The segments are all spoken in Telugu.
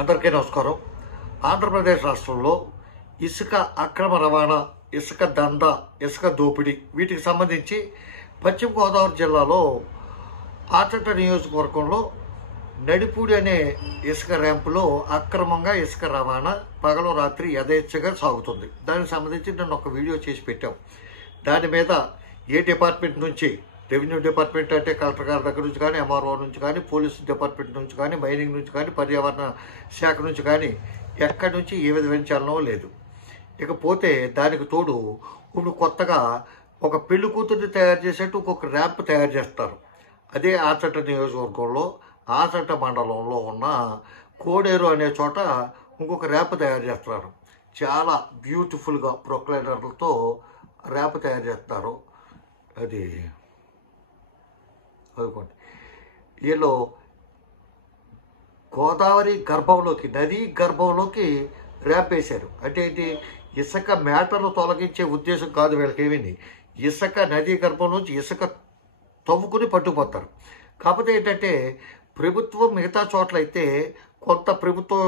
అందరికీ నమస్కారం. ఆంధ్రప్రదేశ్ రాష్ట్రంలో ఇసుక అక్రమ రవాణా, ఇసుక దంద, ఇసుక దోపిడీ వీటికి సంబంధించి పశ్చిమ గోదావరి జిల్లాలో ఆచంట నియోజకవర్గంలో నడిపూడి అనే ఇసుక ర్యాంపులో అక్రమంగా ఇసుక రవాణా పగలు రాత్రి యథేచ్ఛగా సాగుతుంది. దానికి సంబంధించి నేను ఒక వీడియో చేసి పెట్టాం. దాని మీద ఏ డిపార్ట్మెంట్ నుంచి, రెవెన్యూ డిపార్ట్మెంట్ అంటే కలెక్టర్ గారి దగ్గర నుంచి కానీ, ఎంఆర్ఓ నుంచి కానీ, పోలీసు డిపార్ట్మెంట్ నుంచి కానీ, మైనింగ్ నుంచి కానీ, పర్యావరణ శాఖ నుంచి కానీ ఎక్కడి నుంచి ఏ విధమైన చలనం లేదు. ఇకపోతే దానికి తోడు ఇప్పుడు కొత్తగా ఒక పెళ్లి కూతుర్ని తయారు చేసేట్టు ఇంకొక ర్యాంప్ తయారు చేస్తారు. అదే ఆచంట నియోజకవర్గంలో ఆచంట మండలంలో ఉన్న కోడేరు అనే చోట ఇంకొక ర్యాంప్ తయారు చేస్తున్నారు. చాలా బ్యూటిఫుల్గా ప్రొక్లైనర్లతో ర్యాంప్ తయారు చేస్తారు. అది అనుకోండి, వీళ్ళు గోదావరి గర్భంలోకి, నదీ గర్భంలోకి ర్యాంప్ వేశారు. అంటే ఏంటి, ఇసుక మేటలు తొలగించే ఉద్దేశం కాదు వీళ్ళకి. ఏమిని ఇసుక నదీ గర్భంలోంచి ఇసుక తవ్వుకుని పట్టుకుపోతారు. కాకపోతే ఏంటంటే ప్రభుత్వం మిగతా చోట్లయితే కొంత ప్రభుత్వం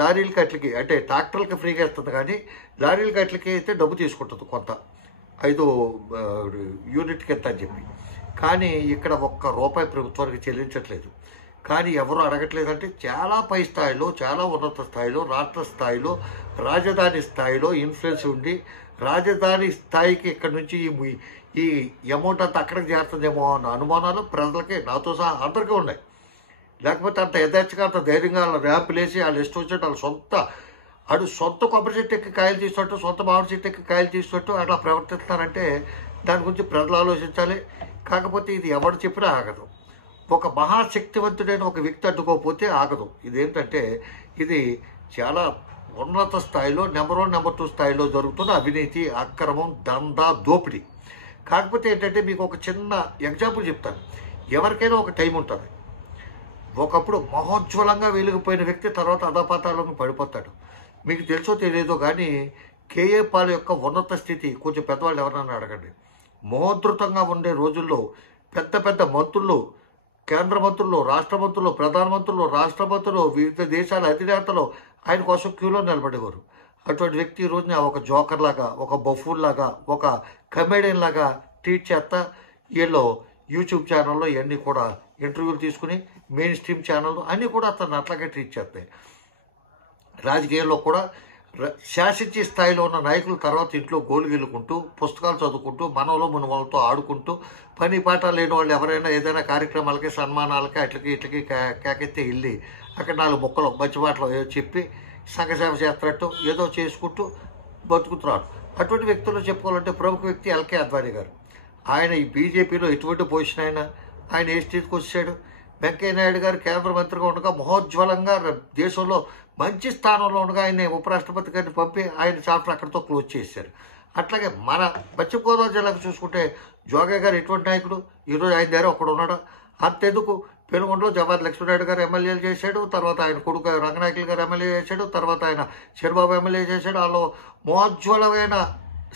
లారీలకి అట్లకి, అంటే ట్రాక్టర్లకి ఫ్రీగా ఇస్తుంది, కానీ లారీలకి అట్లకి అయితే డబ్బు తీసుకుంటుంది కొంత, 5 యూనిట్కి ఎంత అని చెప్పి. కానీ ఇక్కడ ₹1 ప్రభుత్వానికి చెల్లించట్లేదు. కానీ ఎవరు అడగట్లేదంటే చాలా పై స్థాయిలో, చాలా ఉన్నత స్థాయిలో, రాష్ట్ర స్థాయిలో, రాజధాని స్థాయిలో ఇన్ఫ్లుయెన్స్ ఉండి, రాజధాని స్థాయికి ఇక్కడ నుంచి ఈ అమౌంట్ అంతా అక్కడికి చేరుతుందేమో అన్న అనుమానాలు ప్రజలకి, నాతో సహా అందరికీ ఉన్నాయి. లేకపోతే అంత యథేచ్ఛగా, అంత ధైర్యంగా వాళ్ళ ర్యాంపులు వేసి వాళ్ళు ఇష్టం వచ్చినట్టు వాళ్ళు సొంత కొబ్బరి చెట్టు ఎక్కి కాయలు తీసినట్టు, సొంత మామిడి చెట్టు ఎక్కి కాయలు తీసినట్టు అట్లా ప్రవర్తిస్తున్నారంటే దాని గురించి ప్రజలు ఆలోచించాలి. కాకపోతే ఇది ఎవరు చెప్పినా ఆగదు. ఒక మహాశక్తివంతుడైన ఒక వ్యక్తి అడ్డుకోకపోతే ఆగదు. ఇదేంటంటే ఇది చాలా ఉన్నత స్థాయిలో నెంబర్ 1, నెంబర్ 2 స్థాయిలో జరుగుతున్న అవినీతి, అక్రమం, దందా, దోపిడీ. కాకపోతే ఏంటంటే మీకు ఒక చిన్న ఎగ్జాంపుల్ చెప్తాను. ఎవరికైనా ఒక టైం ఉంటుంది. ఒకప్పుడు మహోజ్వలంగా వెలిగిపోయిన వ్యక్తి తర్వాత అధపాతాళంగా పడిపోతాడు. మీకు తెలుసో తెలియదో కానీ కేఏ పాల్ యొక్క ఉన్నత స్థితి కొంచెం పెద్దవాళ్ళు ఎవరన్నా అడగండి. మహోద్ధృతంగా ఉండే రోజుల్లో పెద్ద పెద్ద మంత్రులు, కేంద్ర మంత్రులు, రాష్ట్ర మంత్రులు, ప్రధానమంత్రులు, రాష్ట్రపతులు, వివిధ దేశాల అధినేతలు ఆయన కోసం క్యూలో నిలబడేవారు. అటువంటి వ్యక్తి ఈ రోజున ఒక జోకర్ లాగా, ఒక బఫూన్ లాగా, ఒక కమెడియన్ లాగా ట్రీట్ చేస్తా వీళ్ళు యూట్యూబ్ ఛానల్లో ఇవన్నీ కూడా ఇంటర్వ్యూలు తీసుకుని, మెయిన్ స్ట్రీమ్ ఛానళ్ళు అన్నీ కూడా అతను అట్లాగే ట్రీట్ చేస్తాయి. రాజకీయాల్లో కూడా శాసించే స్థాయిలో ఉన్న నాయకులు తర్వాత ఇంట్లో గోలు గెలుకుంటూ, పుస్తకాలు చదువుకుంటూ, మనవలో మునవలతో ఆడుకుంటూ, పని పాట లేని వాళ్ళు ఎవరైనా ఏదైనా కార్యక్రమాలకి, సన్మానాలకి ఇట్లకి కేకెత్తే వెళ్ళి అక్కడ 4 ముక్కలు మంచి మాటలు చెప్పి సంఘసేవ చేస్తున్నట్టు ఏదో చేసుకుంటూ బతుకుతున్నారు. అటువంటి వ్యక్తులు చెప్పుకోవాలంటే ప్రముఖ వ్యక్తి ఎల్కే అద్వానీ గారు. ఆయన ఈ బీజేపీలో ఎటువంటి పొజిషన్ ఆయన ఏ స్థితికి వచ్చాడు. వెంకయ్య నాయుడు గారు కేంద్ర మంత్రిగా ఉండగా మహోజ్వలంగా దేశంలో మంచి స్థానంలో ఉండగా ఆయన ఉపరాష్ట్రపతి గారిని పంపి ఆయన చాప్టర్ అక్కడితో క్లోజ్ చేశారు. అట్లాగే మన పశ్చిమ గోదావరి జిల్లాకు చూసుకుంటే జోగయ్య గారు ఎటువంటి నాయకుడు, ఈరోజు ఆయన దగ్గర ఒకడు ఉన్నాడు. అంతెందుకు, పెనుగొండలో జవహర్ లక్ష్మీనాయుడు గారు ఎమ్మెల్యేలు చేశాడు, తర్వాత ఆయన కొడుకు రంగనాయకులు గారు ఎమ్మెల్యే చేశాడు, తర్వాత ఆయన చంద్రబాబు ఎమ్మెల్యే చేశాడు. వాళ్ళు మహోజ్వలమైన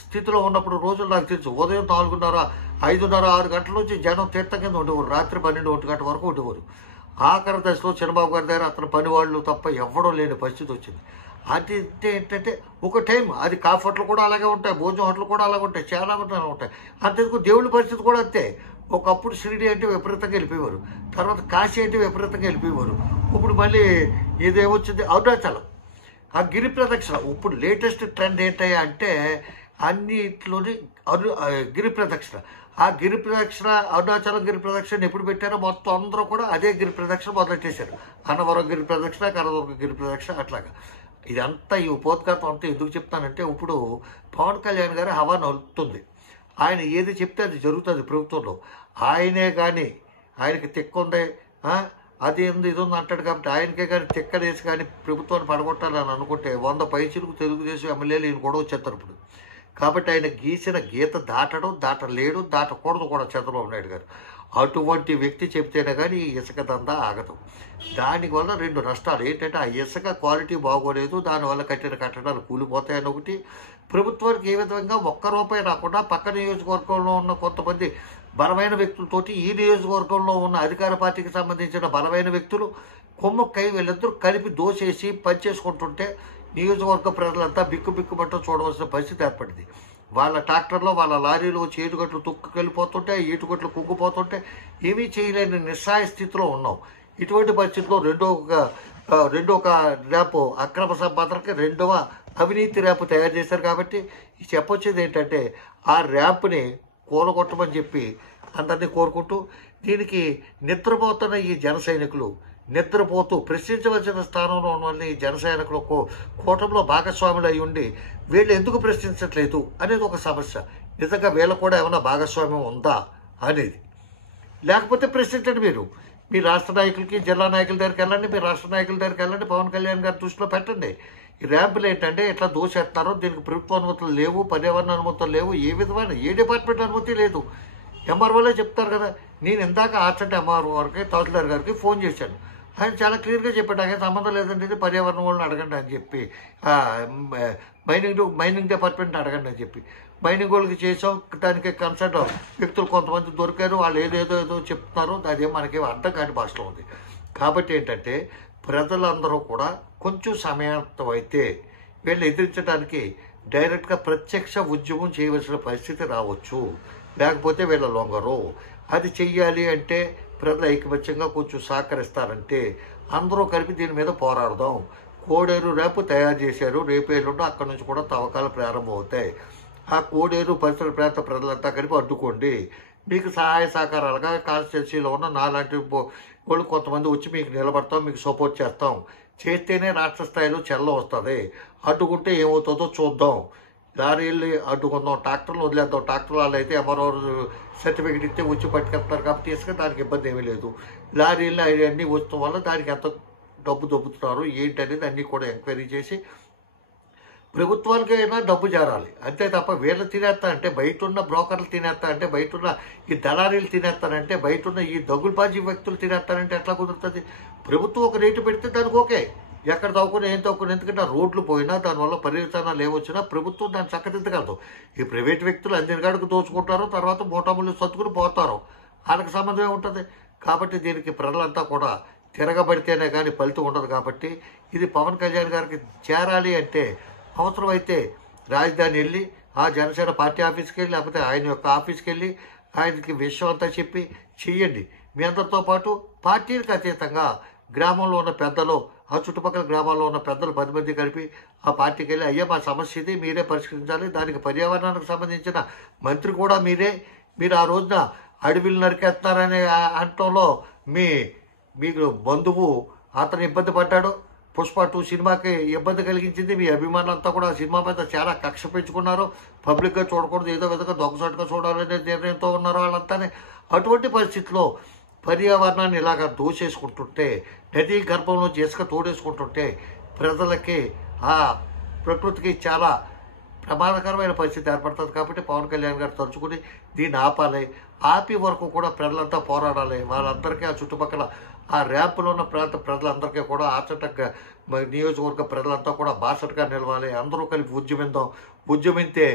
స్థితిలో ఉన్నప్పుడు రోజులు నాకు తెలుసు, ఉదయం 4:30, 5:30, 6 గంటల నుంచి జనం తీర్థం కింద ఉండేవారు. రాత్రి 12, 1 గంట వరకు ఉండేవారు. ఆఖరి దశలో చంద్రబాబు గారి దగ్గర అతని పనివాళ్ళు తప్ప ఎవ్వడూ లేని పరిస్థితి వచ్చింది. అది ఏంటంటే ఒక టైం అది కాఫీ హోటలు కూడా అలాగే ఉంటాయి, భోజనం హోటలు కూడా అలాగే ఉంటాయి, చాలా ఉంటాయి. అంతేందుకు దేవుడి పరిస్థితి కూడా అంతే. ఒకప్పుడు షిరిడి అంటే విపరీతంగా వెళ్ళిపోయేవారు, తర్వాత కాశీ అంటే విపరీతంగా వెళ్ళిపోయేవారు. ఇప్పుడు మళ్ళీ ఇదేమొచ్చింది, అరుణాచలం, ఆ గిరి ప్రదక్షిణ. ఇప్పుడు లేటెస్ట్ ట్రెండ్ ఏంటయ్యా అంటే అన్నిట్లోని గిరి ప్రదక్షిణ. ఆ గిరి ప్రదక్షిణ, అరుణాచలం గిరి ప్రదక్షిణ ఎప్పుడు పెట్టారో మొత్తం అందరూ కూడా అదే గిరి ప్రదక్షిణ మొదలెట్టేశారు. అన్నవరం గిరి ప్రదక్షిణ, కనదుర్గ గిరి ప్రదక్షిణ, అట్లాగా. ఇదంతా ఈ ఉపోద్ఘాతం అంతా ఎందుకు చెప్తానంటే ఇప్పుడు పవన్ కళ్యాణ్ గారు హవా నలుపుతుంది. ఆయన ఏది చెప్తే అది జరుగుతుంది ప్రభుత్వంలో. ఆయనే కానీ ఆయనకి తిక్కుందే, అది ఇది ఉంది అంటాడు. కాబట్టి ఆయనకే కానీ తిక్కలేసి కానీ ప్రభుత్వాన్ని పడగొట్టాలని అనుకుంటే 100 పైచీలకు తెలుగుదేశం ఎమ్మెల్యేలు ఈయన కూడా వచ్చేస్తారు ఇప్పుడు. కాబట్టి ఆయన గీసిన గీత దాటలేడు, దాటకూడదు కూడా చంద్రబాబు నాయుడు గారు. అటువంటి వ్యక్తి చెప్తేనే కానీ ఈ ఇసుక దందా ఆగదు. దానివల్ల 2 నష్టాలు ఏంటంటే, ఆ ఇసుక క్వాలిటీ బాగోలేదు, దానివల్ల కట్టిన కట్టడాలు కూలిపోతాయని ఒకటి. ప్రభుత్వానికి ఏ విధంగా ₹1 రాకుండా పక్క నియోజకవర్గంలో ఉన్న కొంతమంది బలమైన వ్యక్తులతోటి ఈ నియోజకవర్గంలో ఉన్న అధికార పార్టీకి సంబంధించిన బలమైన వ్యక్తులు కొమ్మక్కై వీళ్ళిద్దరూ కలిపి దోసేసి పనిచేసుకుంటుంటే నియోజకవర్గ ప్రజలంతా బిక్కుబిక్కుమంటూ చూడవలసిన పరిస్థితి ఏర్పడింది. వాళ్ళ ట్రాక్టర్లో వాళ్ళ లారీలో వచ్చి ఏటుగట్లు తుక్కుకెళ్ళిపోతుంటే, ఈటుగట్లు కుంగిపోతుంటే ఏమీ చేయలేని నిస్సాయ స్థితిలో ఉన్నాం. ఇటువంటి పరిస్థితిలో రెండో ఒక ర్యాపు అక్రమ సంపాదనకి రెండవ అవినీతి ర్యాపు తయారు చేశారు. కాబట్టి చెప్పొచ్చేది ఏంటంటే ఆ ర్యాంప్ని కూలగొట్టమని చెప్పి అందరినీ కోరుకుంటూ, దీనికి నిద్రపోతున్న ఈ జన సైనికులు నిద్రపోతూ ప్రశ్నించవలసిన స్థానంలో ఉన్న వాళ్ళని ఈ జన సైనికులు కూటమిలో భాగస్వాములు అయి ఉండి వీళ్ళు ఎందుకు ప్రశ్నించట్లేదు అనేది ఒక సమస్య. నిజంగా వీళ్ళ కూడా ఏమైనా భాగస్వామ్యం ఉందా అనేది, లేకపోతే ప్రశ్నించండి. మీ రాష్ట్ర నాయకులకి జిల్లా నాయకుల దగ్గరికి వెళ్ళండి, మీ రాష్ట్ర నాయకుల దగ్గరికి వెళ్ళండి, పవన్ కళ్యాణ్ గారి దృష్టిలో పెట్టండి. ఈ ర్యాంపులు ఏంటంటే ఎట్లా దోషేస్తున్నారో, దీనికి ప్రభుత్వ అనుమతులు లేవు, పర్యావరణ అనుమతులు లేవు, ఏ విధమైన ఏ డిపార్ట్మెంట్ అనుమతి లేదు. ఎంఆర్ఓలే చెప్తారు కదా. నేను ఇందాక ఆర్చంట్ ఎంఆర్ఓ గారికి తహసీల్దార్ గారికి ఫోన్ చేశాను. ఆయన చాలా క్లియర్గా చెప్పాడు, ఆయన సంబంధం లేదంటే ఇది పర్యావరణ వాళ్ళని అడగండి అని చెప్పి, మైనింగ్ డిపార్ట్మెంట్ అడగండి అని చెప్పి మైనింగ్ వాళ్ళకి చేసాం. దానికి కన్సర్న్ వ్యక్తులు కొంతమంది దొరికారు, వాళ్ళు ఏదో చెప్తున్నారు, అదే మనకి అర్థం కాని భాషలో ఉంది. కాబట్టి ఏంటంటే ప్రజలందరూ కూడా కొంచెం సమయార్థం అయితే వీళ్ళు ఎదిరించడానికి డైరెక్ట్గా ప్రత్యక్ష ఉద్యమం చేయవలసిన పరిస్థితి రావచ్చు. లేకపోతే వీళ్ళ లొంగరు. అది చెయ్యాలి అంటే ప్రజలు ఐకమత్యంగా కొంచెం సహకరిస్తారంటే అందరూ కలిపి దీని మీద పోరాడదాం. కోడేరు ర్యాంపు తయారు చేశారు, రేపు ఎల్లుండి అక్కడి నుంచి కూడా తవ్వకాలు ప్రారంభమవుతాయి. ఆ కోడేరు పరిసర ప్రాంత ప్రజలంతా కలిపి అడ్డుకోండి. మీకు సహాయ సహకారాలుగా కాన్స్టిట్యున్సీలో ఉన్న నాలాంటి వాళ్ళు కొంతమంది వచ్చి మీకు నిలబడతాం, మీకు సపోర్ట్ చేస్తాం. చేస్తేనే రాష్ట్ర స్థాయిలో చెల్లం వస్తుంది. అడ్డుకుంటే ఏమవుతుందో చూద్దాం. లారీలు అడ్డుకుందాం, ట్రాక్టర్లు వదిలేద్దాం. ట్రాక్టర్ వాళ్ళు అయితే ఎంఆర్ఓ సర్టిఫికేట్ ఇస్తే వచ్చి పట్టుకెళ్తారు కాబట్టి తీసుకుని దానికి ఇబ్బంది ఏమీ లేదు. లారీలు అవన్నీ వస్తాం వల్ల దానికి ఎంత డబ్బు దొబ్బుతున్నారు ఏంటనేది అన్నీ కూడా ఎంక్వైరీ చేసి ప్రభుత్వానికి అయినా డబ్బు చేరాలి. అంతే తప్ప వీళ్ళు తినేస్తా అంటే, బయట ఉన్న బ్రోకర్లు తినేస్తా అంటే, బయట ఉన్న ఈ దళారీలు తినేస్తానంటే, బయట ఉన్న ఈ దగులుబాజీ వ్యక్తులు తినేస్తానంటే ఎట్లా కుదురుతుంది? ప్రభుత్వం ఒక రేటు పెడితే దానికి ఓకే, ఎక్కడ తవ్వుకుని ఏం తవ్వుకుని. ఎందుకంటే ఆ రోడ్లు పోయినా దానివల్ల పర్యవసానాలు ఏమొచ్చినా ప్రభుత్వం దాన్ని చక్కదిద్దగలదు. ఈ ప్రైవేట్ వ్యక్తులు అందరి కాడికి దోచుకుంటారు, తర్వాత మూటాముళ్ళు సర్దుకుని పోతారు. వాళ్ళకి సంబంధం ఏముంటుంది? కాబట్టి దీనికి ప్రజలంతా కూడా తిరగబడితేనే కానీ ఫలితం ఉండదు. కాబట్టి ఇది పవన్ కళ్యాణ్ గారికి చేరాలి అంటే అవసరమైతే రాజధాని వెళ్ళి ఆ జనసేన పార్టీ ఆఫీస్కి వెళ్ళి, లేకపోతే ఆయన యొక్క ఆఫీస్కి వెళ్ళి ఆయనకి విషయం అంతా చెప్పి చెయ్యండి. మీ అందరితో పాటు పార్టీలకు అతీతంగా గ్రామంలో ఉన్న పెద్దలు, ఆ చుట్టుపక్కల గ్రామాల్లో ఉన్న పెద్దలు 10 మంది కలిపి ఆ పార్టీకి వెళ్ళి, అయ్యా మా సమస్య ఇది, మీరే పరిష్కరించాలి. దానికి పర్యావరణానికి సంబంధించిన మంత్రి కూడా మీరే. మీరు ఆ రోజున అడవిలు నరికేస్తున్నారనే అంటంలో మీకు బంధువు అతను ఇబ్బంది పడ్డాడు. పుష్ప 2 సినిమాకి ఇబ్బంది కలిగించింది. మీ అభిమానులంతా కూడా ఆ సినిమా మీద చాలా కక్ష పెంచుకున్నారు. పబ్లిక్గా చూడకూడదు, ఏదో విధంగా దొంగసాటుగా చూడాలనే నిర్ణయంతో ఉన్నారు వాళ్ళంతానే. అటువంటి పరిస్థితిలో పర్యావరణాన్ని ఇలాగా దోచేసుకుంటుంటే, నదీ గర్భంలోంచి ఇసుక తోడేసుకుంటుంటే ప్రజలకి ఆ ప్రకృతికి చాలా ప్రమాదకరమైన పరిస్థితి ఏర్పడుతుంది. కాబట్టి పవన్ కళ్యాణ్ గారు తలుచుకుని దీన్ని ఆపాలి. ఆపి వరకు కూడా ప్రజలంతా పోరాడాలి. వాళ్ళందరికీ ఆ చుట్టుపక్కల ఆ ర్యాంపులో ఉన్న ప్రాంత ప్రజలందరికీ కూడా ఆచటగా నియోజకవర్గ ప్రజలంతా కూడా బాసటగా నిలవాలి. అందరూ కలిపి ఉద్యమింతే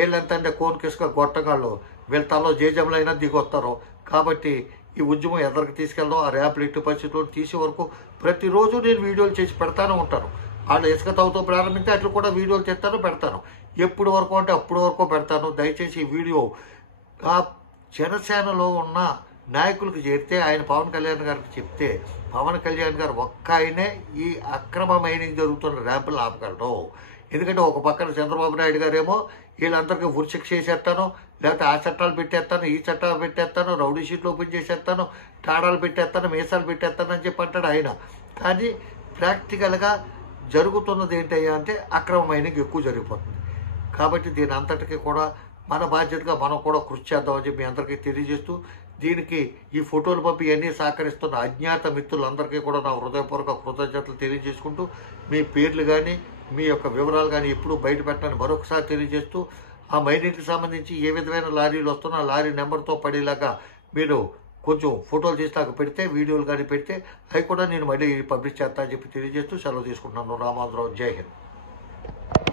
ఏళ్ళంత అంటే కోన్కిసుక గొట్టగాళ్ళు వీళ్ళ తలలో జేజములైనా దిగొస్తారు. కాబట్టి ఈ ఉద్యమం ఎదరికి తీసుకెళ్దాం. ఆ ర్యాంపులు ఎట్టి పరిస్థితుల్లో తీసే వరకు ప్రతిరోజు నేను వీడియోలు చేసి పెడతానే ఉంటాను. వాళ్ళు ఇసుక తవ్వుతో ప్రారంభించి అట్లు కూడా వీడియోలు చేస్తాను, పెడతాను. ఎప్పుడు వరకు అంటే అప్పుడు వరకు పెడతాను. దయచేసి ఈ వీడియో ఆ జనసేనలో ఉన్న నాయకులకు చేరితే, ఆయన పవన్ కళ్యాణ్ గారికి చెప్తే, పవన్ కళ్యాణ్ గారు ఒక్క ఆయనే ఈ అక్రమ మైనింగ్ జరుగుతున్న ర్యాంపులు ఆపగలడు. ఎందుకంటే ఒక పక్కన చంద్రబాబు నాయుడు గారేమో వీళ్ళందరికీ ఉరిశిక్ష చేసేస్తాను, లేకపోతే ఆ చట్టాలు పెట్టేస్తాను, ఈ చట్టాలు పెట్టేస్తాను, రౌడీ షీట్లు ఓపెన్ చేసేస్తాను, తాడాలు పెట్టేస్తాను, మీసాలు పెట్టేస్తాను అని చెప్పి అంటాడు ఆయన. కానీ ప్రాక్టికల్గా జరుగుతున్నది ఏంటయ్యా అంటే అక్రమ మైనింగ్ ఎక్కువ జరిగిపోతుంది. కాబట్టి దీని అంతటికీ కూడా మన బాధ్యతగా మనం కూడా కృషి చేద్దామని చెప్పి మీ అందరికీ తెలియజేస్తూ, దీనికి ఈ ఫోటోలు పంపి ఇవన్నీ సహకరిస్తున్న అజ్ఞాత మిత్రులందరికీ కూడా నా హృదయపూర్వక కృతజ్ఞతలు తెలియజేసుకుంటూ, మీ పేర్లు కానీ మీ యొక్క వివరాలు కానీ ఎప్పుడూ బయట పెట్టాలని మరొకసారి తెలియజేస్తూ, ఆ మైనింగ్కి సంబంధించి ఏ విధమైన లారీలు వస్తున్నా ఆ లారీ నెంబర్తో పడేలాగా మీరు కొంచెం ఫోటోలు చేసి నాకు పెడితే, వీడియోలు కానీ పెడితే అవి కూడా నేను మళ్ళీ పబ్లిష్ చేస్తా అని చెప్పి తెలియజేస్తూ సెలవు తీసుకుంటున్నాను. రామాంధ్రరావు, జై హింద్.